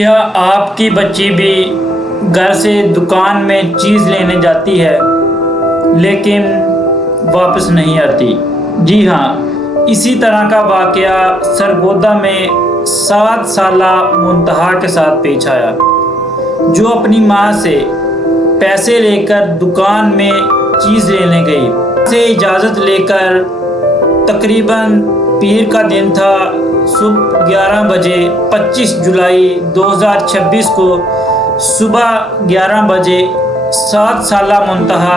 کیا آپ کی بچی بھی گھر سے دکان میں چیز لینے جاتی ہے لیکن واپس نہیں آتی؟ جی ہاں، اسی طرح کا واقعہ سرگودا میں 7 سالہ منتہا کے ساتھ پیش آیا، جو اپنی ماں سے پیسے لے کر دکان میں چیز لینے گئی۔ سے اجازت لے کر تقریباً پیر کا دن تھا، صبح 11 بجے 25 جولائی 2026 کو صبح 11 بجے 7 سالہ منتہا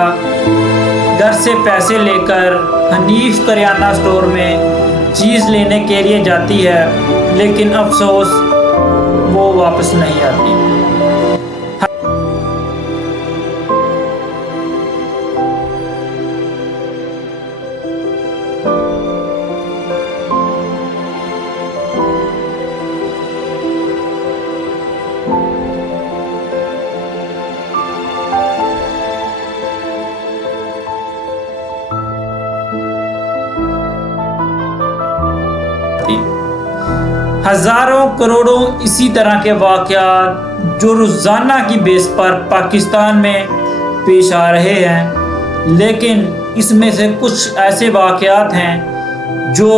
گھر سے پیسے لے کر حنیف کریانہ اسٹور میں چیز لینے کے لیے جاتی ہے، لیکن افسوس وہ واپس نہیں آتی۔ ہزاروں کروڑوں اسی طرح کے واقعات جو روزانہ کی بیس پر پاکستان میں پیش آ رہے ہیں، لیکن اس میں سے کچھ ایسے واقعات ہیں جو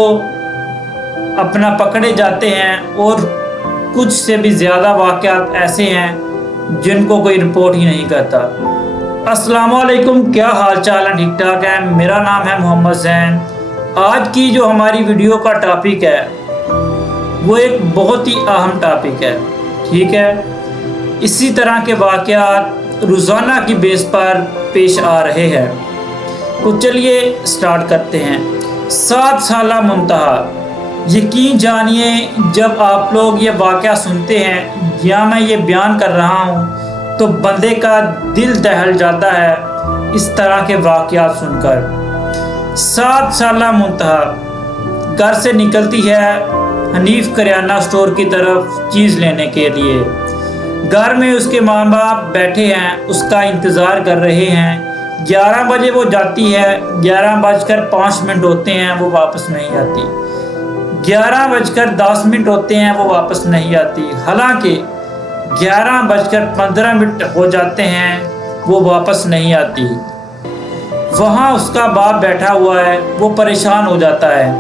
اپنا پکڑے جاتے ہیں، اور کچھ سے بھی زیادہ واقعات ایسے ہیں جن کو کوئی رپورٹ ہی نہیں کرتا۔ السلام علیکم، کیا حال چال ہے؟ ٹھیک ٹھاک ہے؟ میرا نام ہے محمد زین۔ آج کی جو ہماری ویڈیو کا ٹاپک ہے وہ ایک بہت ہی اہم ٹاپک ہے، ٹھیک ہے؟ اسی طرح کے واقعات روزانہ کی بیس پر پیش آ رہے ہیں، تو چلیے سٹارٹ کرتے ہیں۔ 7 سالہ منتہا، یقین جانیے جب آپ لوگ یہ واقعہ سنتے ہیں یا میں یہ بیان کر رہا ہوں تو بندے کا دل دہل جاتا ہے اس طرح کے واقعات سن کر۔ 7 سالہ منتہا گھر سے نکلتی ہے حنیف کریانہ اسٹور کی طرف چیز لینے کے لیے۔ گھر میں اس کے ماں باپ بیٹھے ہیں، اس کا انتظار کر رہے ہیں۔ 11 بجے وہ جاتی ہے، 11:05 ہوتے ہیں، وہ واپس نہیں آتی۔ 11:10 ہوتے ہیں، وہ واپس نہیں آتی۔ حالانکہ 11:15 ہو جاتے ہیں، وہ واپس نہیں آتی۔ وہاں اس کا باپ بیٹھا ہوا ہے، وہ پریشان ہو جاتا ہے۔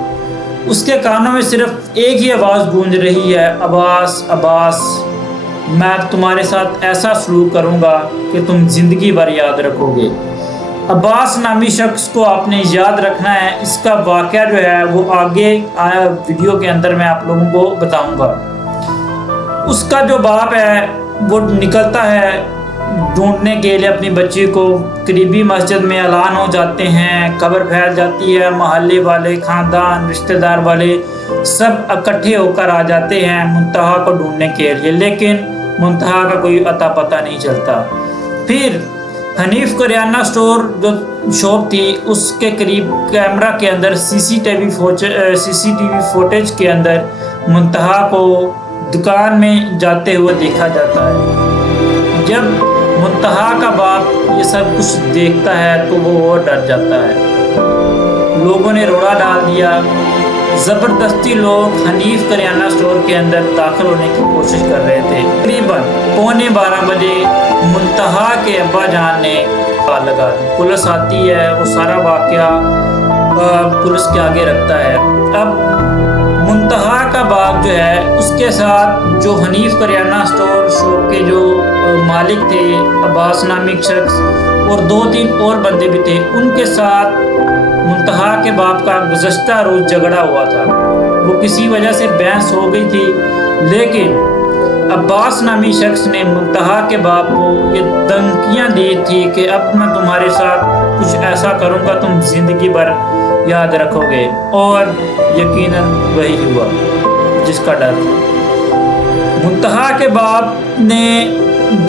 اس کے کانوں میں صرف ایک ہی آواز گونج رہی ہے، عباس عباس، میں اب تمہارے ساتھ ایسا سلوک کروں گا کہ تم زندگی بھر یاد رکھو گے۔ عباس نامی شخص کو آپ نے یاد رکھنا ہے۔ اس کا واقعہ جو ہے وہ آگے ویڈیو کے اندر میں آپ لوگوں کو بتاؤں گا۔ اس کا جو باپ ہے وہ نکلتا ہے ڈھونڈنے کے لیے اپنی بچی کو۔ قریبی مسجد میں اعلان ہو جاتے ہیں، خبر پھیل جاتی ہے، محلے والے، خاندان، رشتہ دار والے سب اکٹھے ہو کر آ جاتے ہیں منتہا کو ڈھونڈنے کے لیے، لیکن منتہا کا کوئی اتا پتہ نہیں چلتا۔ پھر حنیف کریانہ اسٹور جو شاپ تھی، اس کے قریب کیمرہ کے اندر سی سی ٹی وی فوٹیج کے اندر منتہا کو دکان میں جاتے ہوئے دیکھا جاتا ہے۔ جب منتہا کا باپ یہ سب کچھ دیکھتا ہے تو وہ اور ڈر جاتا ہے۔ لوگوں نے روڑا ڈال دیا، زبردستی لوگ حنیف کریانہ اسٹور کے اندر داخل ہونے کی کوشش کر رہے تھے۔ تقریباً 11:15 بجے منتہا کے ابا جان نے کال لگا دی۔ پولیس آتی ہے، وہ سارا واقعہ پولیس کے آگے رکھتا ہے۔ اب منتہا کا باپ جو ہے، اس کے ساتھ جو حنیف کریانہ اسٹور شاپ کے جو مالک تھے، عباس نامی شخص، اور 2-3 اور بندے بھی تھے، ان کے ساتھ منتہا کے باپ کا گزشتہ روز جھگڑا ہوا تھا۔ وہ کسی وجہ سے بحث ہو گئی تھی، لیکن عباس نامی شخص نے منتہا کے باپ کو یہ دھمکیاں دی تھی کہ اب میں تمہارے ساتھ کچھ ایسا کروں گا تم زندگی بھر یاد رکھو گے، اور یقیناً وہی ہوا جس کا ڈر تھا۔ منتہا کے باپ نے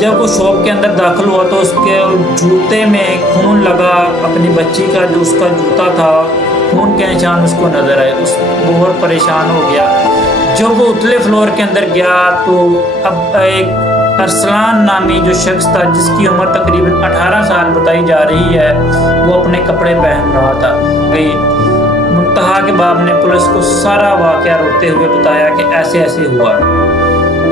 جب وہ شاپ کے اندر داخل ہوا تو اس کے جوتے میں خون لگا، اپنی بچی کا جو اس کا جوتا تھا، خون کے نشان اس کو نظر آئے۔ اس بہت پریشان ہو گیا۔ جب وہ اتلے فلور کے اندر گیا تو اب ایک ارسلان نامی جو شخص تھا، جس کی عمر تقریباً 18 سال بتائی جا رہی ہے، وہ اپنے کپڑے پہن رہا تھا۔ منتہا کے باپ نے پولیس کو سارا واقعہ روتے ہوئے بتایا کہ ایسے ایسے ہوا۔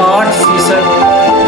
8%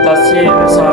7